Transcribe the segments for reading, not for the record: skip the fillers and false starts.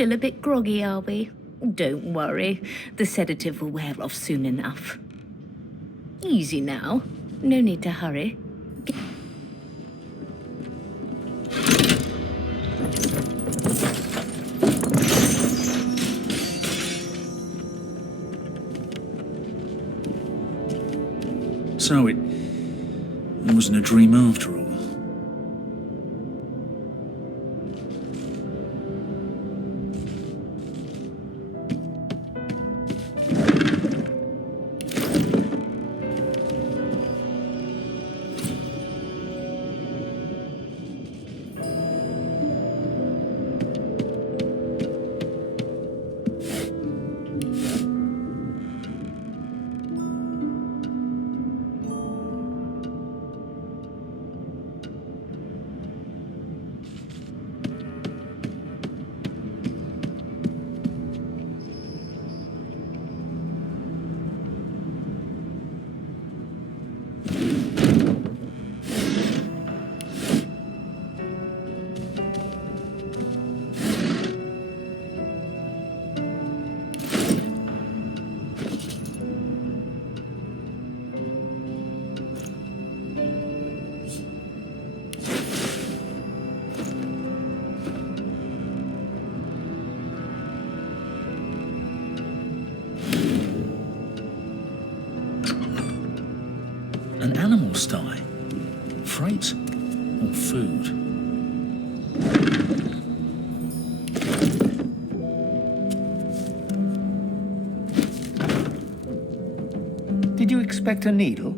Still a bit groggy, are we? Don't worry. The sedative will wear off soon enough. Easy now. No need to hurry. So it wasn't a dream after all. An animal sty? Freight or food? Did you expect a needle?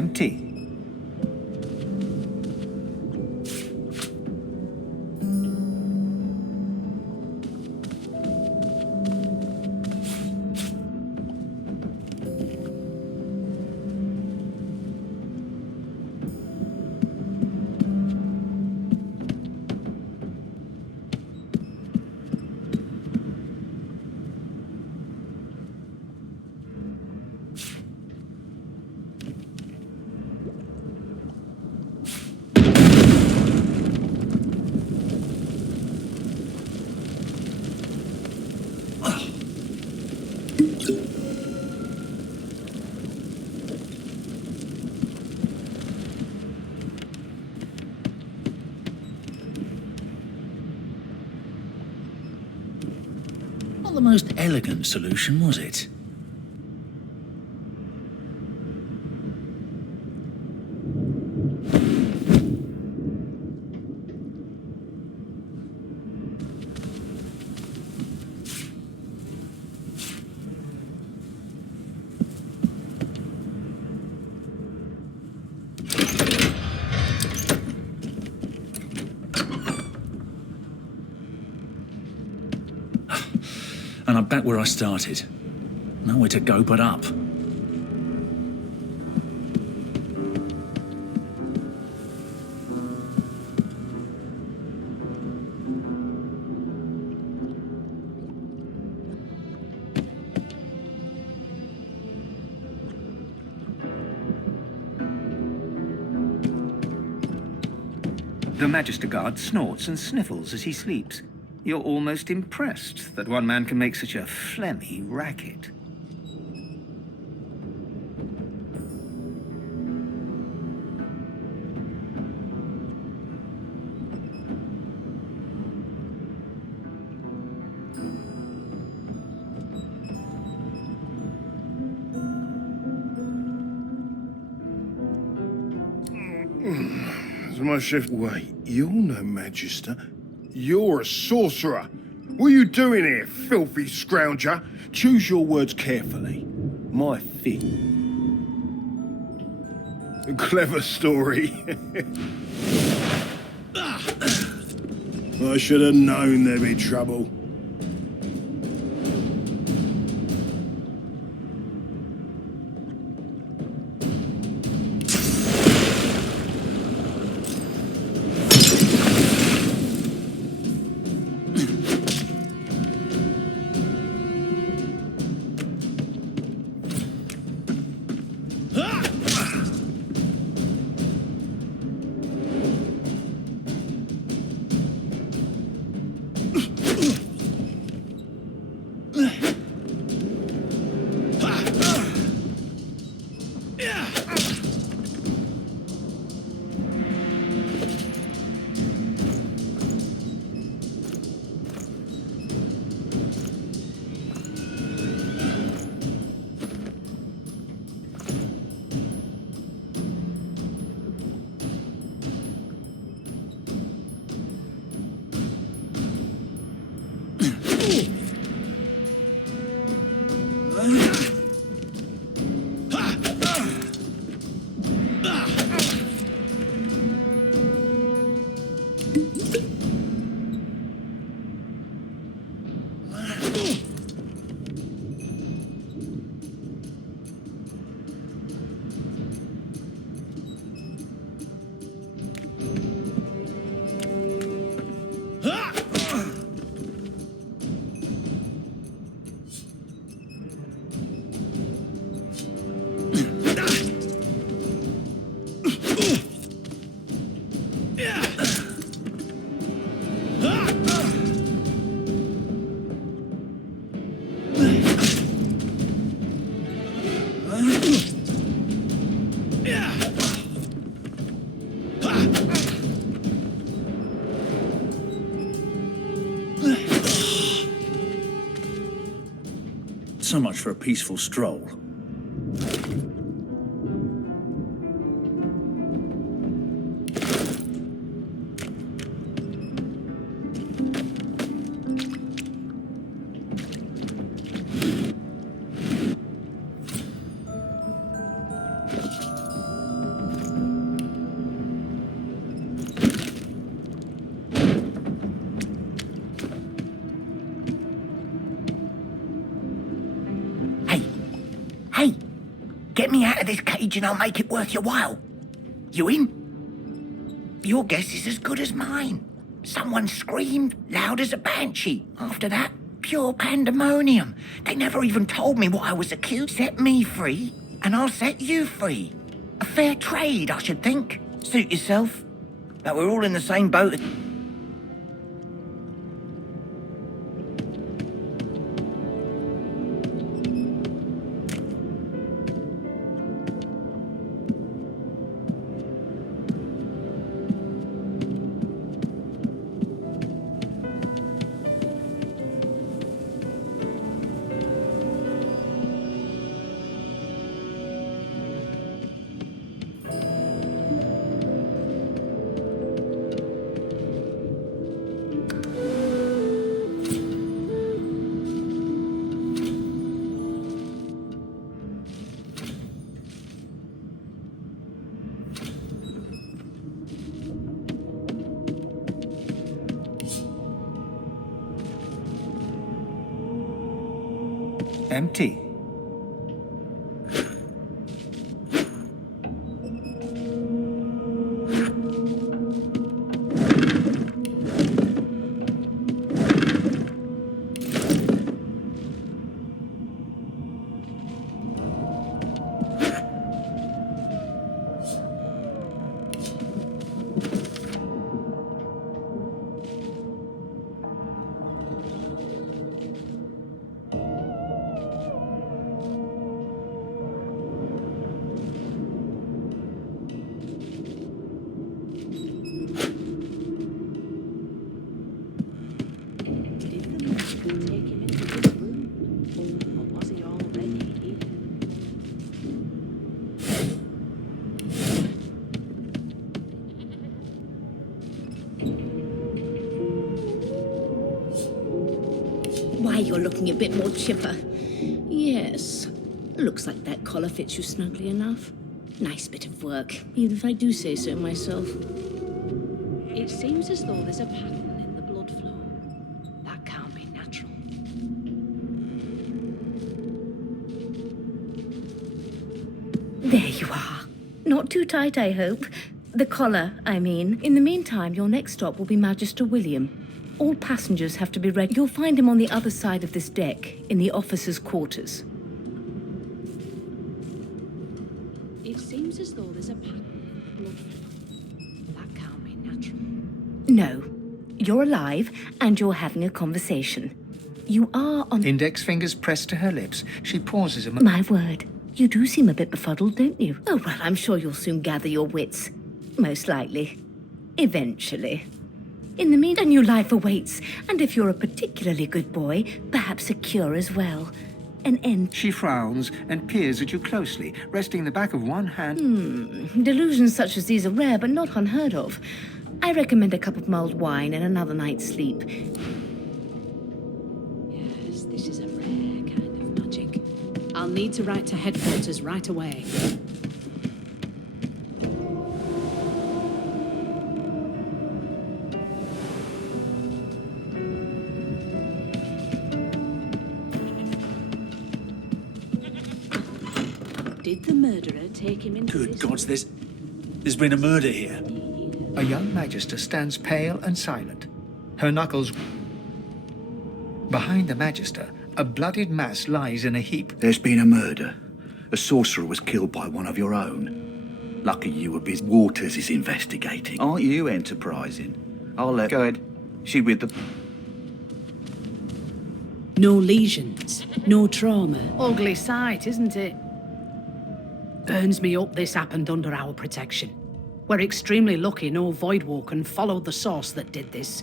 empty. Not the most elegant solution, was it? And I'm back where I started. Nowhere to go but up. The Magister Guard snorts and sniffles as he sleeps. You're almost impressed that one man can make such a phlegmy racket. My chef. Wait, you're no Magister. You're a sorcerer. What are you doing here, filthy scrounger? Choose your words carefully. My thing. A clever story. I should have known there'd be trouble. So much for a peaceful stroll. Get me out of this cage and I'll make it worth your while. You in? Your guess is as good as mine. Someone screamed loud as a banshee. After that, pure pandemonium. They never even told me what I was accused. Set me free, and I'll set you free. A fair trade, I should think. Suit yourself. But we're all in the same boat. Empty. Why, you're looking a bit more chipper. Yes. Looks like that collar fits you snugly enough. Nice bit of work, even if I do say so myself. It seems as though there's a pattern in the blood flow. That can't be natural. There you are. Not too tight, I hope. The collar, I mean. In the meantime, your next stop will be Magister William. All passengers have to be ready. You'll find him on the other side of this deck, in the officers' quarters. It seems as though there's a pattern in the blood flow. That can't be natural. No. You're alive, and you're having a conversation. You are on... Index fingers pressed to her lips. She pauses a My word. You do seem a bit befuddled, don't you? Oh, well, I'm sure you'll soon gather your wits. Most likely. Eventually. In the meantime, a new life awaits, and if you're a particularly good boy, perhaps a cure as well. An end. She frowns and peers at you closely, resting the back of one hand. Delusions such as these are rare, but not unheard of. I recommend a cup of mulled wine and another night's sleep. Yes, this is a rare kind of magic. I'll need to write to headquarters right away. Did the murderer take him into Good this... gods, there's been a murder here. A young magister stands pale and silent. Her knuckles... Behind the magister, a bloodied mass lies in a heap. There's been a murder. A sorcerer was killed by one of your own. Lucky you were busy. Waters is investigating. Aren't you enterprising? I'll let... Go ahead. She with the... No lesions, no trauma. Ugly sight, isn't it? Burns me up this happened under our protection. We're extremely lucky no Voidwalker followed the source that did this.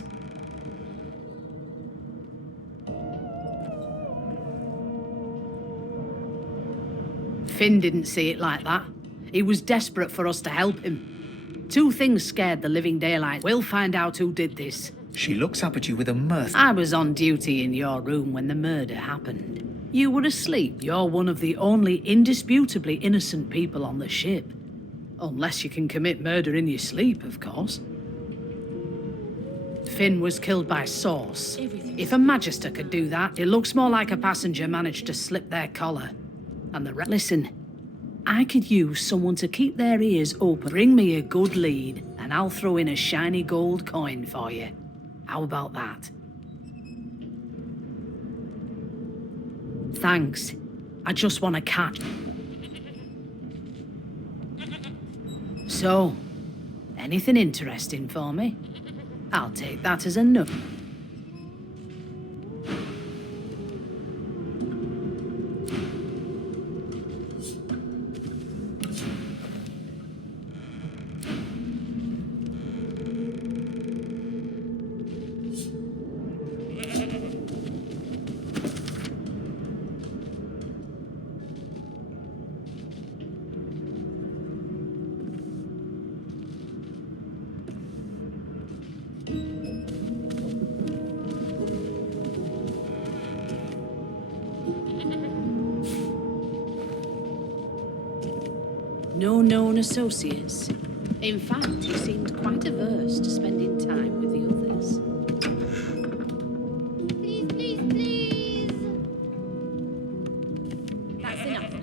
Finn didn't see it like that. He was desperate for us to help him. Two things scared the living daylight. We'll find out who did this. She looks up at you with a mirth. I was on duty in your room when the murder happened. You were asleep. You're one of the only indisputably innocent people on the ship. Unless you can commit murder in your sleep, of course. Finn was killed by Source. If a Magister could do that, it looks more like a passenger managed to slip their collar. And the Listen, I could use someone to keep their ears open. Bring me a good lead, and I'll throw in a shiny gold coin for you. How about that? Thanks. I just want to catch. So, anything interesting for me? I'll take that as a no. No known associates. In fact, he seemed quite averse to spending time with the others. Please, please, please. That's enough now.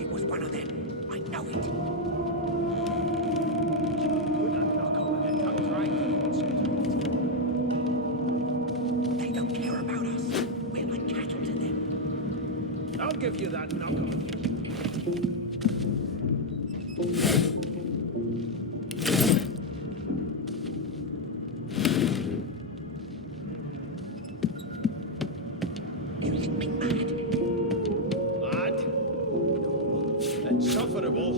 It was one of them. I know it. They don't care about us. We're like cattle to them. I'll give you that knuckle. You think me mad? Mad? Insufferable,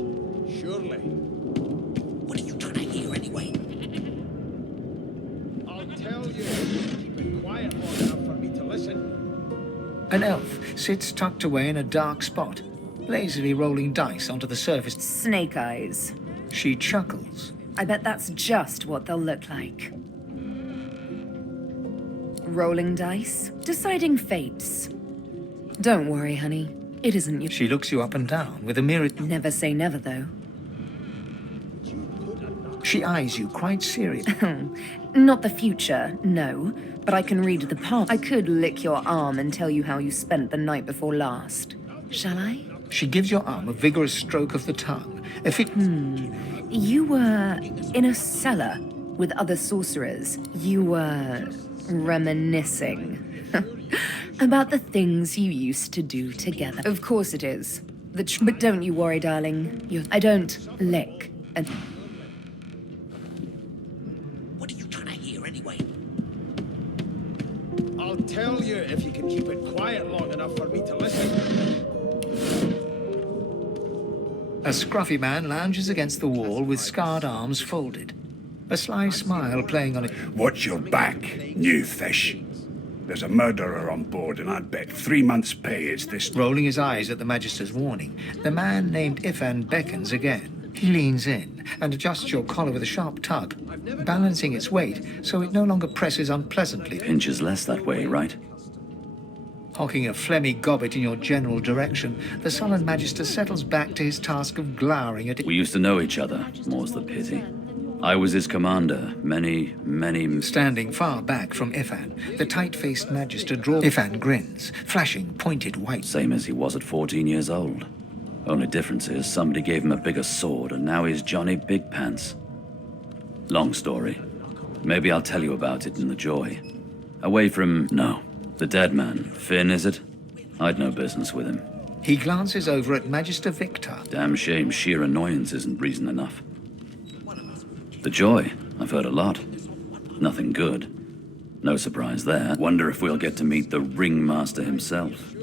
surely. What are you trying to hear anyway? I'll tell you. Keep it quiet long enough for me to listen. An elf sits tucked away in a dark spot, lazily rolling dice onto the surface. Snake eyes. She chuckles. I bet that's just what they'll look like. Rolling dice, deciding fates. Don't worry, honey. It isn't you. She looks you up and down with a mirror. Never say never, though. She eyes you quite serious. Not the future, no. But I can read the past. I could lick your arm and tell you how you spent the night before last. Shall I? She gives your arm a vigorous stroke of the tongue. If it... You were in a cellar with other sorcerers. You were reminiscing about the things you used to do together. Of course it is. But don't you worry, darling. I don't lick. And What are you trying to hear anyway? I'll tell you if you can keep it quiet long enough for me to listen. A scruffy man lounges against the wall with scarred arms folded. A sly smile playing on it. Watch your back, new fish. There's a murderer on board, and I'd bet 3 months' pay it's this. Rolling his eyes at the Magister's warning, the man named Ifan beckons again. He leans in and adjusts your collar with a sharp tug, balancing its weight so it no longer presses unpleasantly. Inches less that way, right? Hocking a phlegmy gobbet in your general direction, the sullen Magister settles back to his task of glowering at it. We used to know each other, more's the pity. I was his commander, many... Standing far back from Ifan, the tight-faced Magister draws. Ifan grins, flashing pointed white. Same as he was at 14 years old. Only difference is somebody gave him a bigger sword, and now he's Johnny Big Pants. Long story. Maybe I'll tell you about it in the Joy. Away from... no. The dead man. Finn, is it? I'd no business with him. He glances over at Magister Victor. Damn shame sheer annoyance isn't reason enough. The Joy. I've heard a lot. Nothing good. No surprise there. Wonder if we'll get to meet the Ringmaster himself.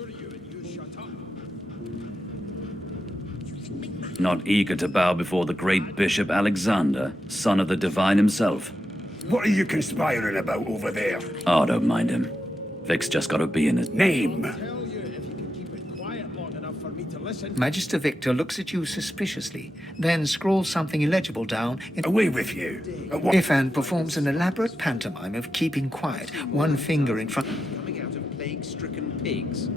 Not eager to bow before the great Bishop Alexander, son of the Divine himself. What are you conspiring about over there? Oh, don't mind him. Vic's just gotta be in his Name. Tell you if you can keep it quiet long enough for me to listen. Magister Victor looks at you suspiciously, then scrawls something illegible down in... Away with you. Ifan performs an elaborate pantomime of keeping quiet, one finger in front... Coming out of plague-stricken pigs.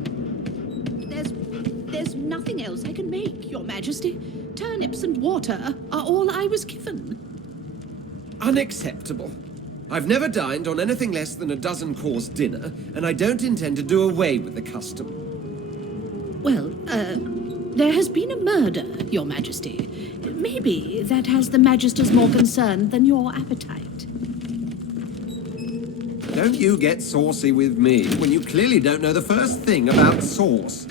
There's nothing else I can make, Your Majesty. Turnips and water are all I was given. Unacceptable. I've never dined on anything less than a dozen-course dinner, and I don't intend to do away with the custom. Well, there has been a murder, Your Majesty. Maybe that has the Magisters more concerned than your appetite. Don't you get saucy with me when you clearly don't know the first thing about sauce.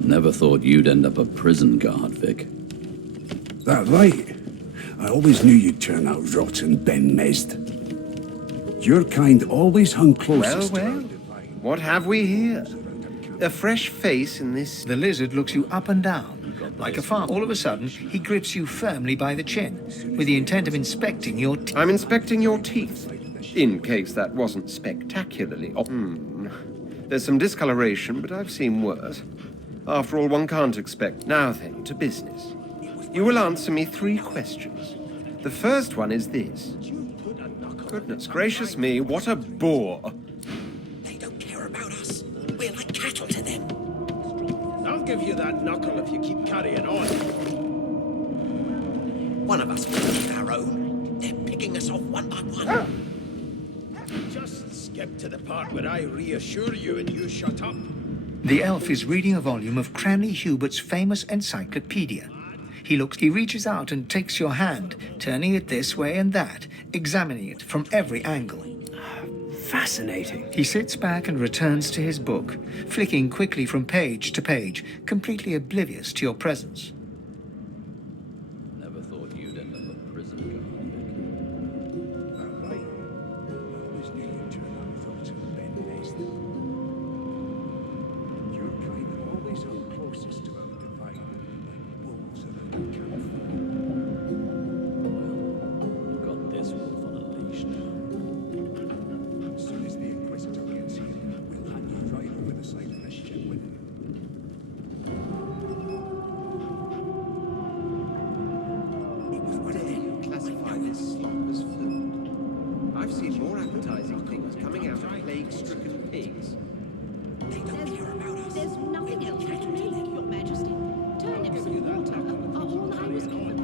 Never thought you'd end up a prison guard, Vic. That right. I always knew you'd turn out rotten, Ben Mesd. Your kind always hung closest. Well, what have we here? A fresh face in this... The lizard looks you up and down, like a farm. All of a sudden, he grips you firmly by the chin, with the intent of inspecting your teeth. I'm inspecting your teeth, in case that wasn't spectacularly... There's some discoloration, but I've seen worse. After all, one can't expect. Now then, to business. You will answer me 3 questions. The first one is this. Goodness gracious me, what a bore. They don't care about us. We're like cattle to them. I'll give you that knuckle if you keep carrying on. One of us will keep our own. They're picking us off one by one. Just skip to the part where I reassure you and you shut up. The elf is reading a volume of Cranley Hubert's famous encyclopedia. He reaches out and takes your hand, turning it this way and that, examining it from every angle. Fascinating. He sits back and returns to his book, flicking quickly from page to page, completely oblivious to your presence. Never thought you'd end up a prison guard, Vic. That right. I always knew you'd turn out rotten, Ben Mesd. Your kind always hung closest to our divine, like wolves at a campfire. Well, got this wolf on a leash now. As soon as the Inquisitor gets here, we'll hand you right over the side of this ship with him. How dare you classify this slop as food? I've seen more appetizing things coming out of plague-stricken pigs. They don't care about us. There's nothing else I can make, Your Majesty. Turnips and water are all I was given.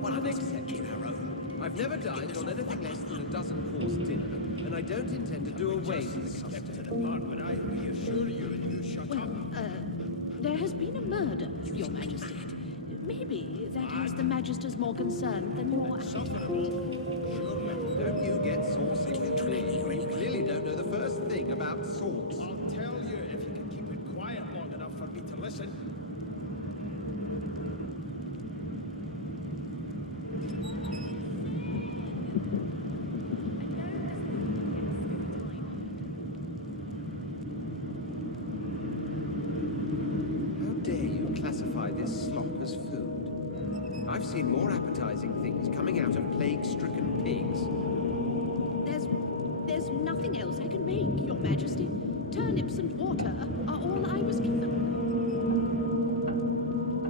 One of us will keep our own. I've never dined on anything less than a dozen-course dinner, and I don't intend to do away with the custom. To the part where I reassure you and you shut up. There has been a murder, Your Majesty. Maybe that has the Magisters more concerned than your appetite. Don't you get saucy with me when you clearly don't know the first thing about sauce. I'll tell you if you can keep it quiet long enough for me to listen. How dare you classify this slop as food? I've seen more appetizing things coming out of plague-stricken pigs. There's nothing else I can make, Your Majesty. Turnips and water are all I was given.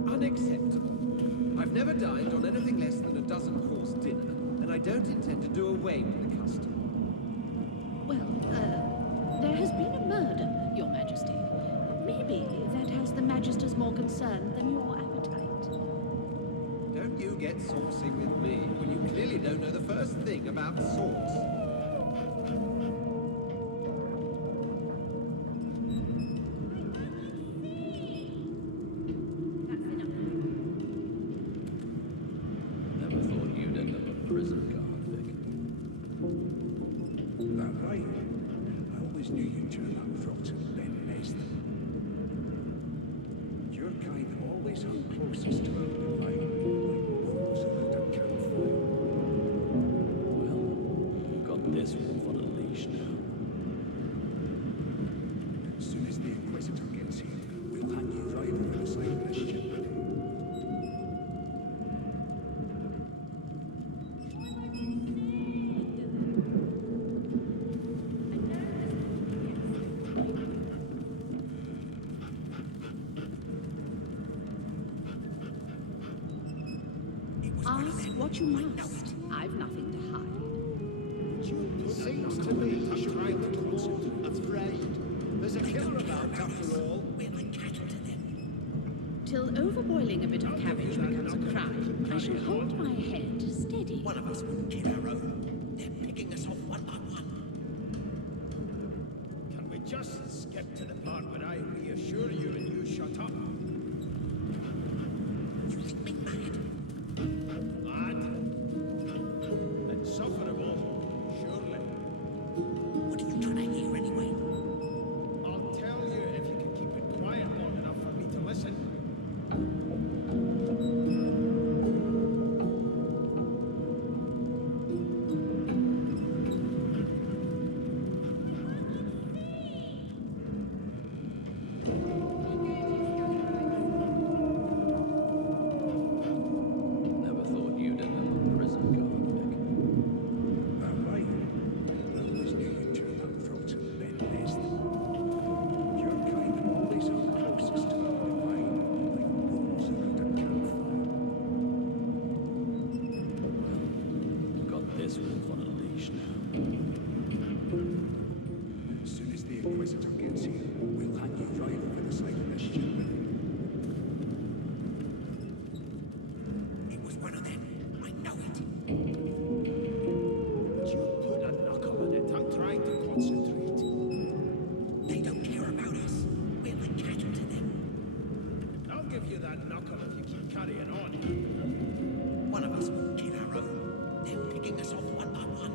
Unacceptable. I've never dined on anything less than a dozen-course dinner, and I don't intend to do away with the custom. Well, there has been a murder, Your Majesty. Maybe that has the Magisters more concerned than your appetite. Don't you get saucy with me when you clearly don't know the first thing about sauce. Never thought you'd end up a prison guard, Vic. That right. I always knew you'd turn out rotten, Ben Mesd. Your kind always hung closest to our divine, like wolves at a campfire. Well, got this wolf on a leash now. As soon as the Inquisitor gets here, we'll hand you right over the side of this ship with him. Ask what you must. I've nothing to hide. Seems to me you're trying to look afraid. There's a killer about, after all. We're like cattle to them. Till overboiling a bit of cabbage becomes a crime, I shall hold my head steady. One of us will kill our own. They're picking us off one by one. Can we just skip to the part where I reassure you and you shut up? You think me mad? Mad? Insufferable, surely. What are you trying to hear anyway? I'll tell you if you can keep it quiet long enough for me to listen. Never thought you'd end up in prison, Vic. That right? I always knew you'd turn out rotten Ben Nest. Your kind always are closest to the divine, like wolves around a campfire. Well, got this wolf on a leash now. As soon as the Inquisitor gets here, we'll hang you right over the side of this ship. It was one of them. I know it. You put a knuckle on it. I'm trying to concentrate. They don't care about us. We're like cattle to them. I'll give you that knuckle if you keep carrying on. One of us will kill our own. They're picking us off one by one.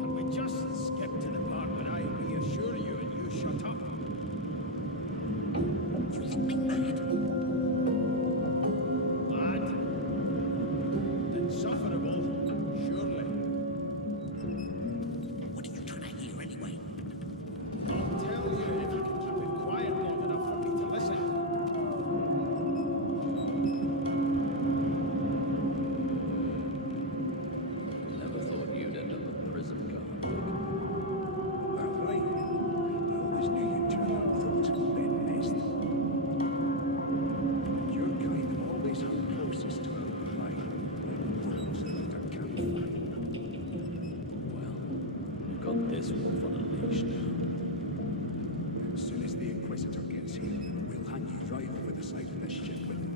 Can we just skip to the part where I reassure you and you shut up? You think me mad? Mad? Insufferable, surely. What are you trying to hear anyway? I'll tell you if you can keep it quiet long enough for me to listen. Never thought you'd end up a prison guard, Vic. That right? I always knew you'd turn out rotten Ben Nest. Your kind always are closest to our divine, like wolves around a campfire. Well, got this wolf on a leash now. As soon as the Inquisitor gets here, we'll hang you right over the side of this ship with him.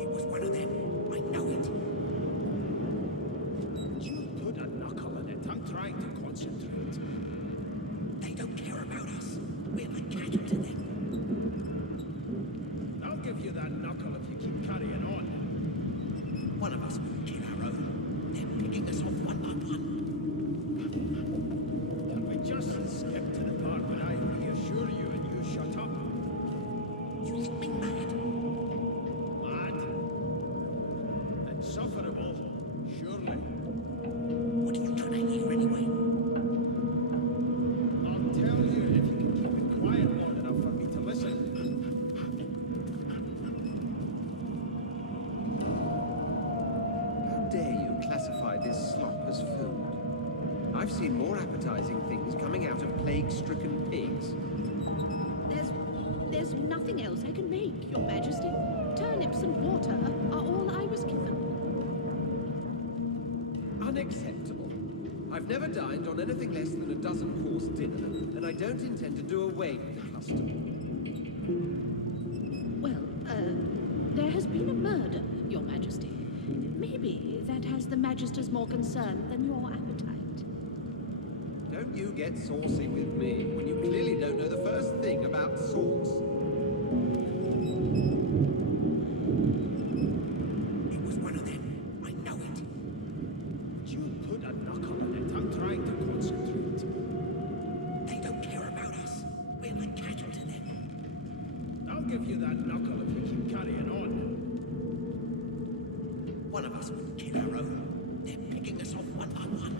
It was one of them. I know it. You put a knuckle on it. I'm trying to concentrate. They don't care about us. We're like cattle to them. I'll give you that knuckle if you keep carrying on. One of us will kill our own. They're picking us off one by one. Can we just skip to the part where I reassure you and you shut up? You think me mad? Mad? Insufferable, surely. What are you trying to hear anyway? I'll tell you if you can keep it quiet long enough for me to listen. How dare you classify this slop as food? I've seen more appetizing things coming out of plague-stricken pigs. There's nothing else I can make, Your Majesty. Turnips and water are all I was given. Unacceptable. I've never dined on anything less than a dozen-course dinner, and I don't intend to do away with the custom. Well, there has been a murder, Your Majesty. Maybe that has the Magisters more concerned than your appetite. Don't you get saucy with me when you clearly don't know the first thing about sauce. It was one of them. I know it. You put a knuckle on it. I'm trying to concentrate. They don't care about us. We're like cattle to them. I'll give you that knuckle if you keep carrying on. One of us will kill our own. They're picking us off one by one.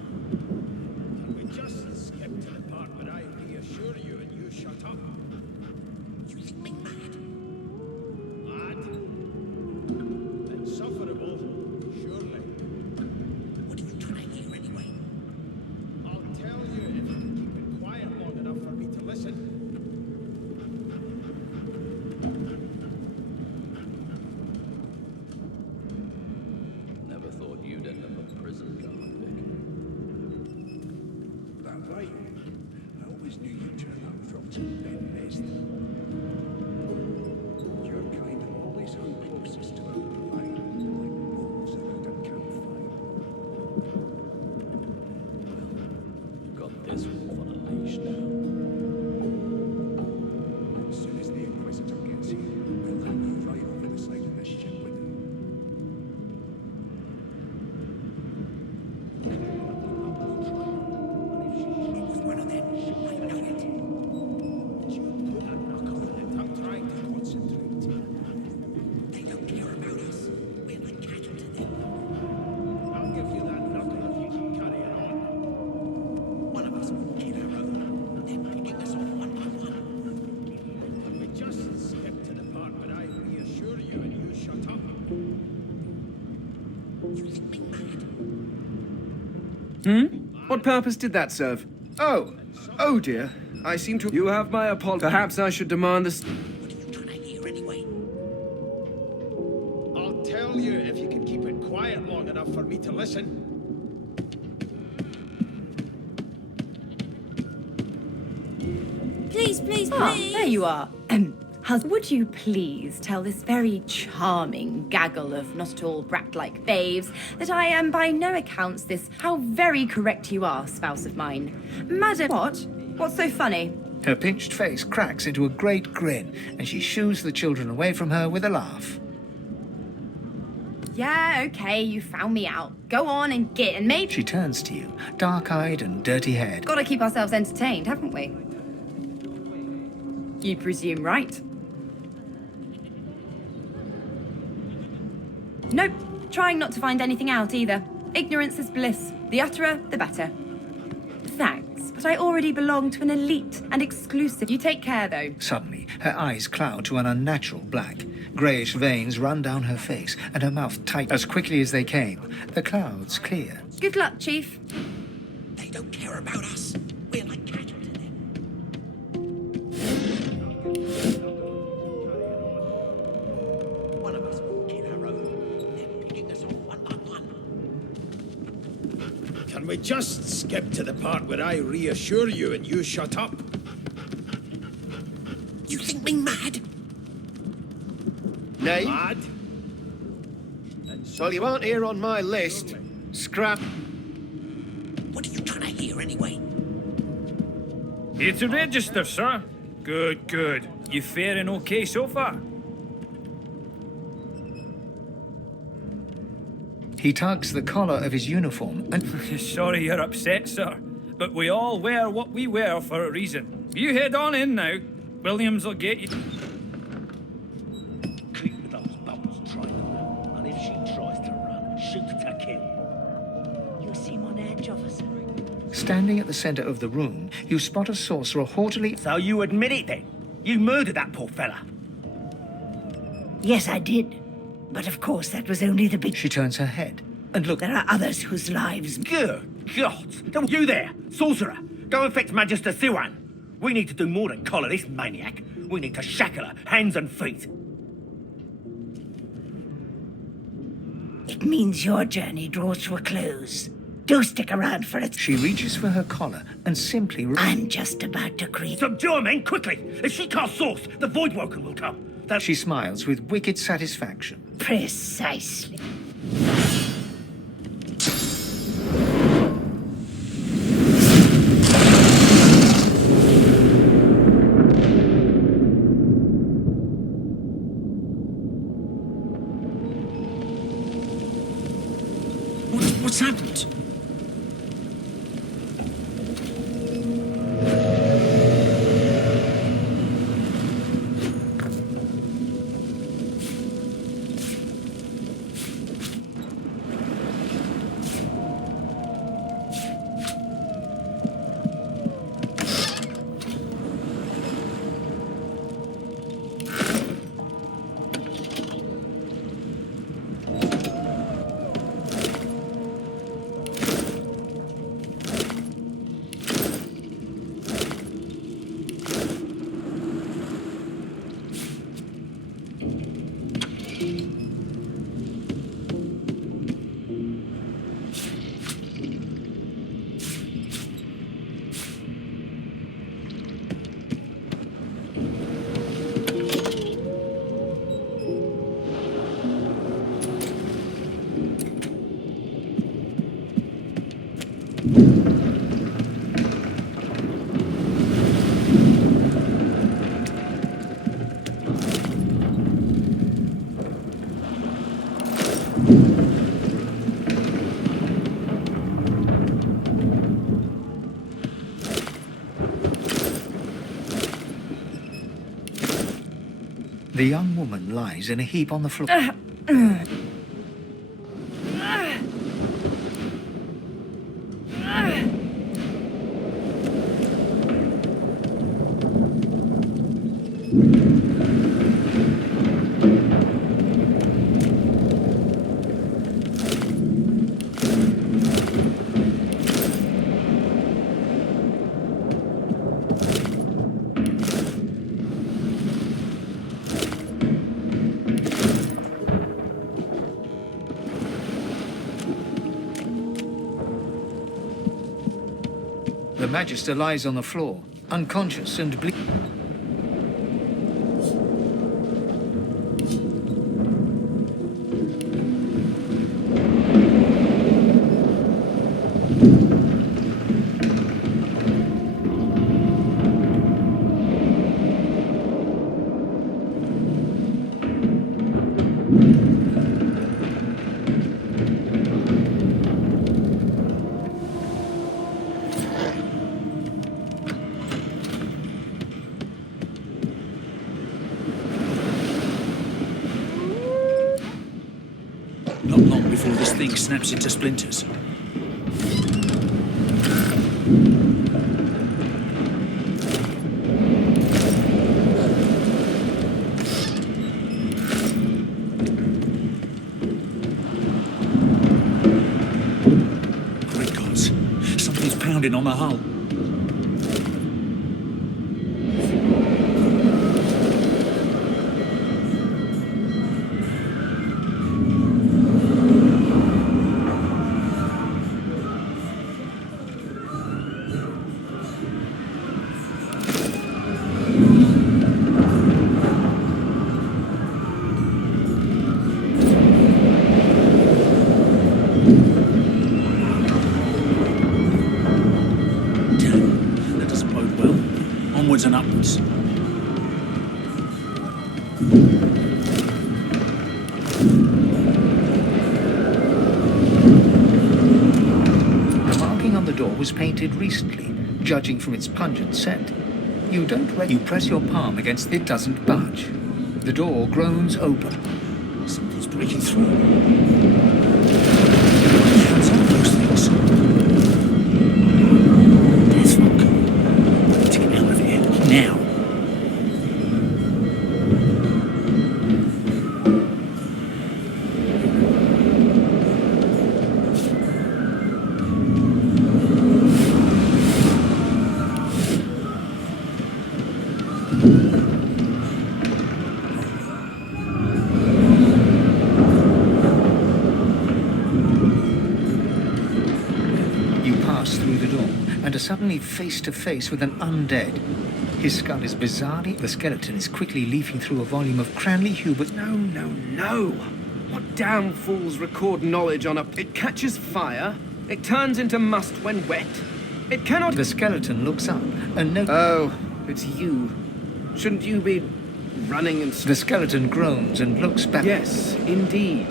Can we just skip to the part where I reassure you and you shut up? You think me mad? Mad? Insufferable, surely. What are you trying to hear anyway? I'll tell you if you can keep it quiet long enough for me to listen. Never thought you'd end up a prison guard. What purpose did that serve? Oh dear. I seem to... You have my apology. Perhaps I should demand this... I'll tell you if you can keep it quiet long enough for me to listen. Please, please, Ah, please. there you are. Would you please tell this very charming gaggle of not at all brat-like babes that I am by no accounts this... How very correct you are, spouse of mine. Madam... What? What's so funny? Her pinched face cracks into a great grin, and she shoos the children away from her with a laugh. Yeah, okay, you found me out. Go on and get, and maybe... She turns to you, dark-eyed and dirty-haired. Gotta keep ourselves entertained, haven't we? You presume right. Nope, trying not to find anything out either. Ignorance is bliss. The utterer, the better. Thanks, but I already belong to an elite and exclusive... You take care, though. Suddenly, her eyes cloud to an unnatural black. Greyish veins run down her face, and her mouth tight as quickly as they came. The clouds clear. Good luck, Chief. They don't care about us. We're like cattle to them. One of us will kill our own. They're picking us off one by one. Can we just skip to the part where I reassure you and you shut up? You think me mad? Nay? Mad? Well, you aren't here on my list. Scrap. What are you trying to hear anyway? Here to register, sir. Good, good. You faring okay so far? He tugs the collar of his uniform and... Sorry you're upset, sir. But we all wear what we wear for a reason. You head on in now. Williams will get you... Keep with those bubbles, Trainer. And if she tries to run, shoot to kill. You seem on edge, officer. Standing at the center of the room, you spot a sorcerer haughtily... So you admit it then? You murdered that poor fella? Yes, I did. But of course, that was only the big... She turns her head and look... There are others whose lives... Good God! Don't you there, sorcerer! Go and fetch Magister Siwan. We need to do more than collar this maniac. We need to shackle her, hands and feet. It means your journey draws to a close. Do stick around for it. She reaches for her collar and simply... I'm just about to create... Subdue her, men, quickly! If she casts source, the Voidwoken will come. She smiles with wicked satisfaction. Precisely. What's happened? The young woman lies in a heap on the floor. Magister lies on the floor, unconscious and bleeding. Not long before this thing snaps into splinters. Great gods. Something's pounding on the hull. Onwards and upwards. The marking on the door was painted recently, judging from its pungent scent. You press your palm against it, doesn't budge. The door groans open. Something's breaking through. Hands on those things. There's smoke. To get out of here. Now. Through the door and are suddenly face to face with an undead. His skull is bizarrely... The skeleton is quickly leafing through a volume of Cranley Hubert... No. What damn fools record knowledge on a... It catches fire. It turns into must when wet. It cannot... The skeleton looks up and Oh, it's you. Shouldn't you be running and... The skeleton groans and looks back. Yes, indeed.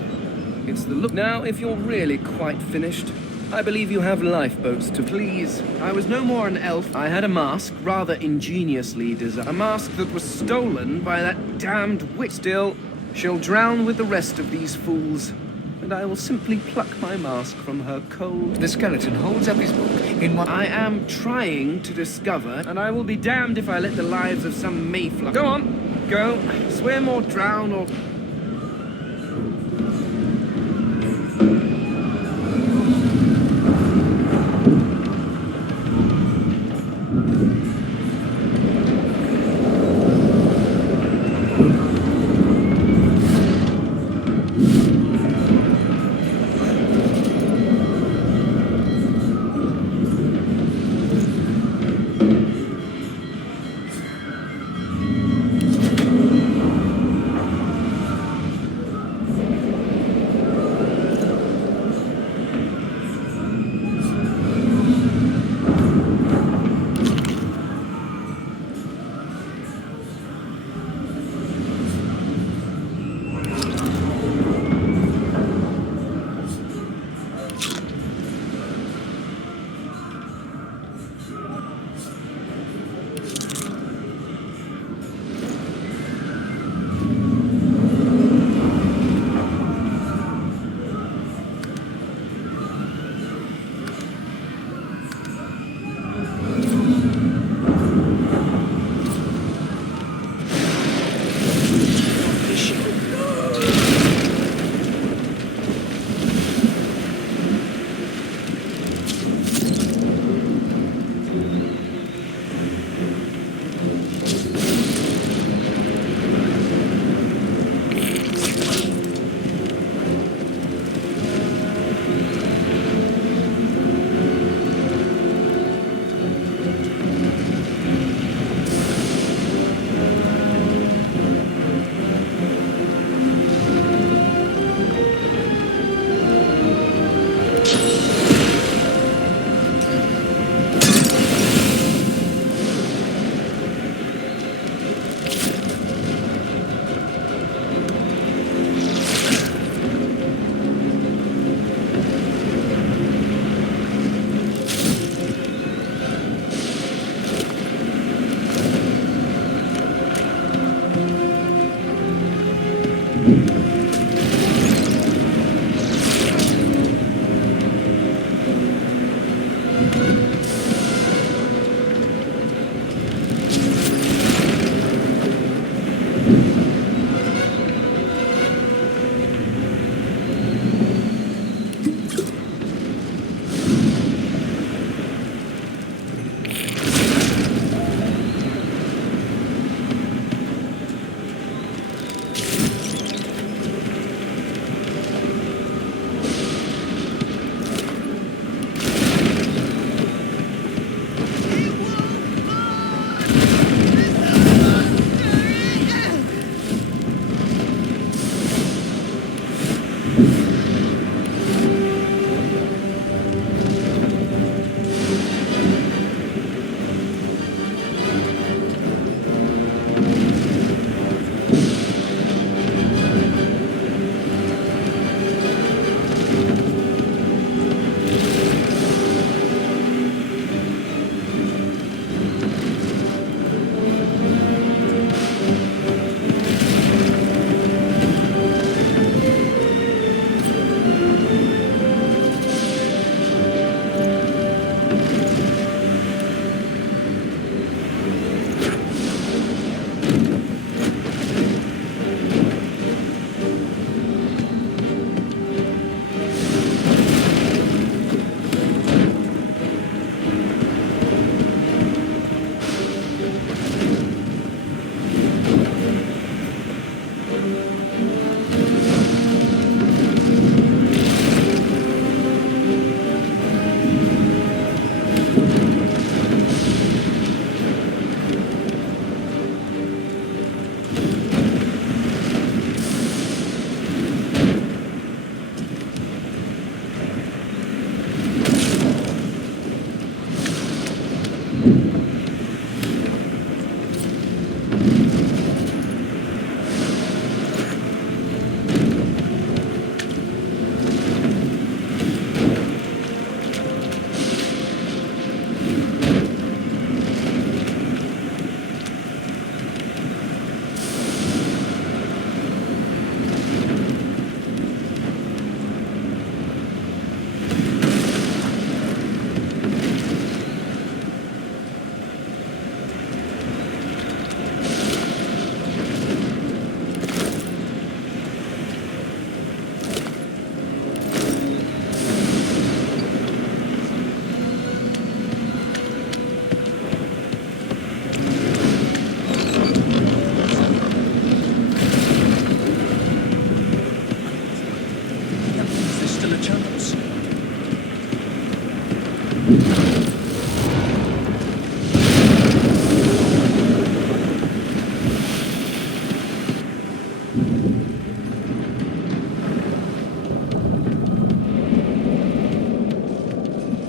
It's the look... Now, if you're really quite finished... I believe you have lifeboats to please. I was no more an elf. I had a mask, rather ingeniously designed. A mask that was stolen by that damned witch. Still, she'll drown with the rest of these fools, and I will simply pluck my mask from her cold... The skeleton holds up his book in one... I am trying to discover, and I will be damned if I let the lives of some mayflower... Go on, go. Swim or drown or...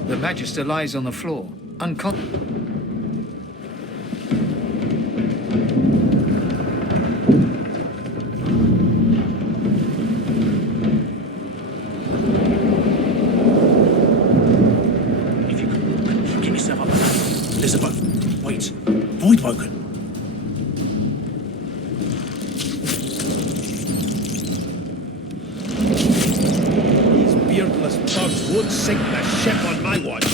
The Magister lies on the floor, unconscious. If you can walk, give yourself up a hand. There's a boat. Wait. Void broken. These beardless bugs won't sink the ship on my watch.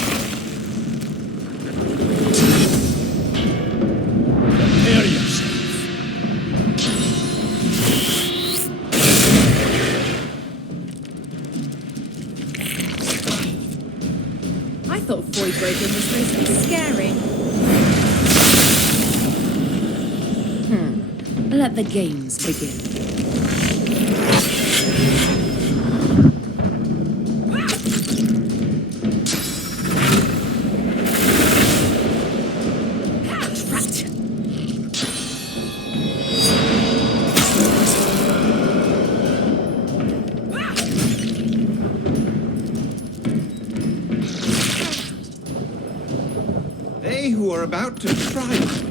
Prepare yourself. I thought void breaking was supposed to be scary. Let the games begin. They who are about to triumph.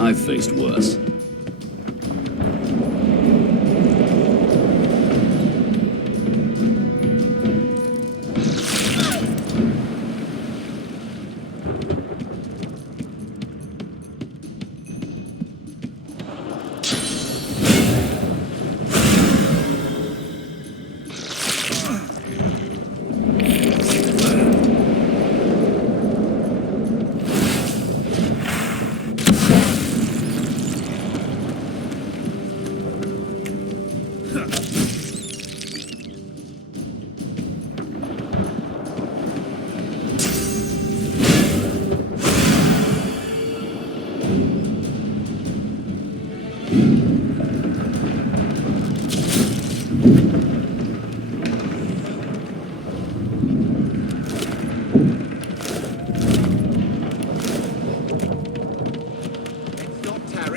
I've faced worse.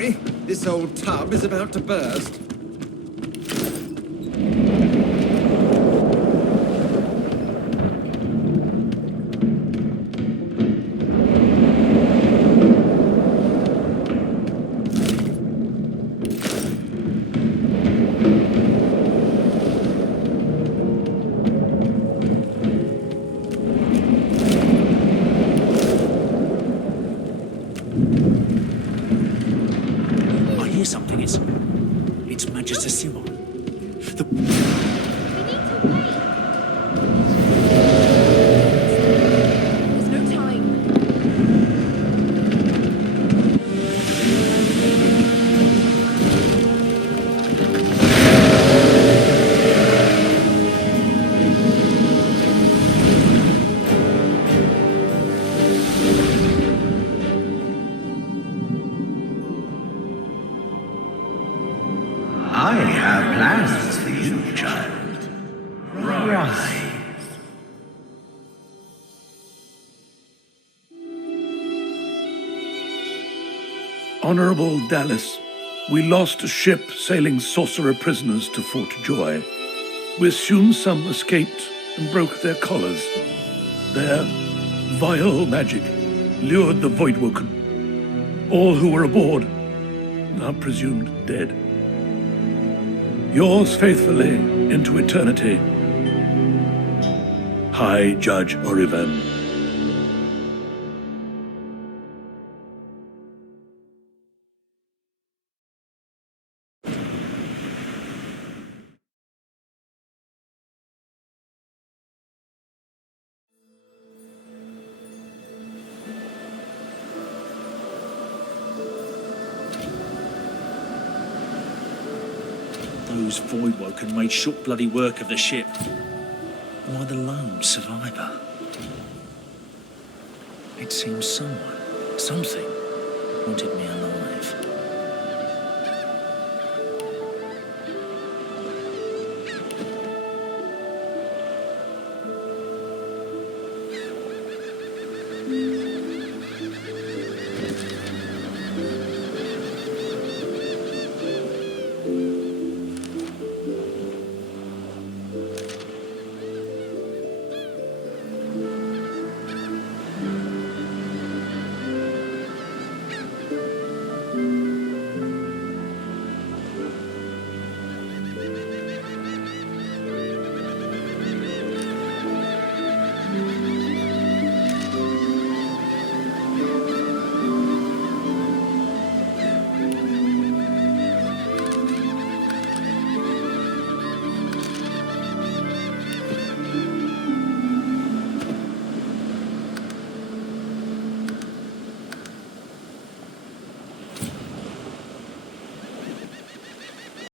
hurry. This old tub is about to burst. I hear something. It's Magister Simon. There's no time. I have plans for you, child. Rise. Honorable Dallas, we lost a ship sailing sorcerer prisoners to Fort Joy. We assume some escaped and broke their collars. Their vile magic lured the Voidwoken. All who were aboard are presumed dead. Yours faithfully into eternity, High Judge Oriven. Those Voidwoken made short bloody work of the ship. Am I the lone survivor? It seems something wanted me alive.